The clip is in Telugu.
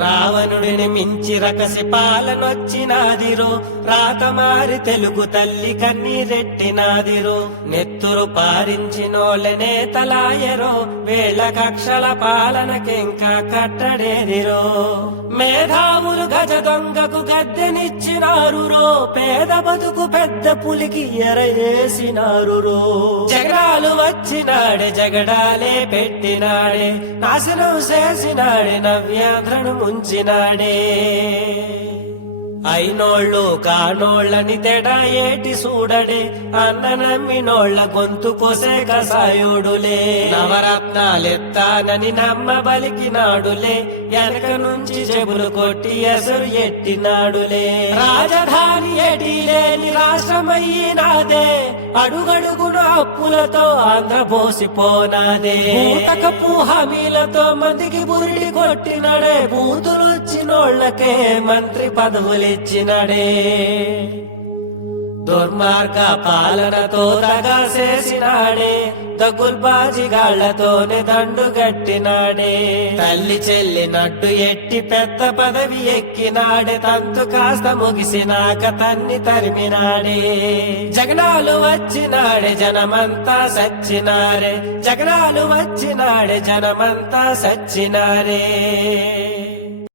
రావణుడిని మించి రకసి పాలనొచ్చినాదిరో రాతమారి తెలుగు తల్లి కన్నీరెట్టినాదిరో నెత్తురు పారించినోలనే తలాయరో వేళ కక్షల పాలనకింకా కట్టడేదిరో. మేధావులు గజ దొంగకు గద్దెనిచ్చినారు రో. పేద బతుకు పెద్ద పులికి ఎరయేసినారు రో జగడాలు వచ్చినాడే జగడాలే పెట్టినాడే. నాశనం చేసినాడే నవ్యాంధ్రను ముంచినాడే. అయినోళ్ళు కానోళ్ళని తెడ ఏటి చూడడే అన్న నమ్మినోళ్ళ గొంతు కొసే కసాయుడులే నవరత్నాలెత్తానని నమ్మ బలికినాడులే. వెనక నుంచి చెబులు కొట్టి ఎసరు ఎట్టినాడులే. రాజధాని ఎటి లేని రాష్ట్రమయ్యినాదే అడుగడుగున అప్పులతో ఆంధ్ర బోసిపోనాదే బూటకపు హామీలతో మందికి బురిడి కొట్టినడే. బూతులు మంత్రి పదవులిచ్చినడే. దుర్మార్గ పాలనతో దగా చేసినాడే దగ్గుల్బాజిగాళ్ళతోనే దండు గట్టినాడే. తల్లి చెల్లినట్టు ఎట్టి పెద్ద పదవి ఎక్కినాడే తంతు కాస్త ముగిసినాక తన్ని తరిమినాడే. జగనాలు వచ్చినాడే జనమంతా సచ్చినారే. జగనాలు వచ్చినాడే జనమంతా సచ్చినారే.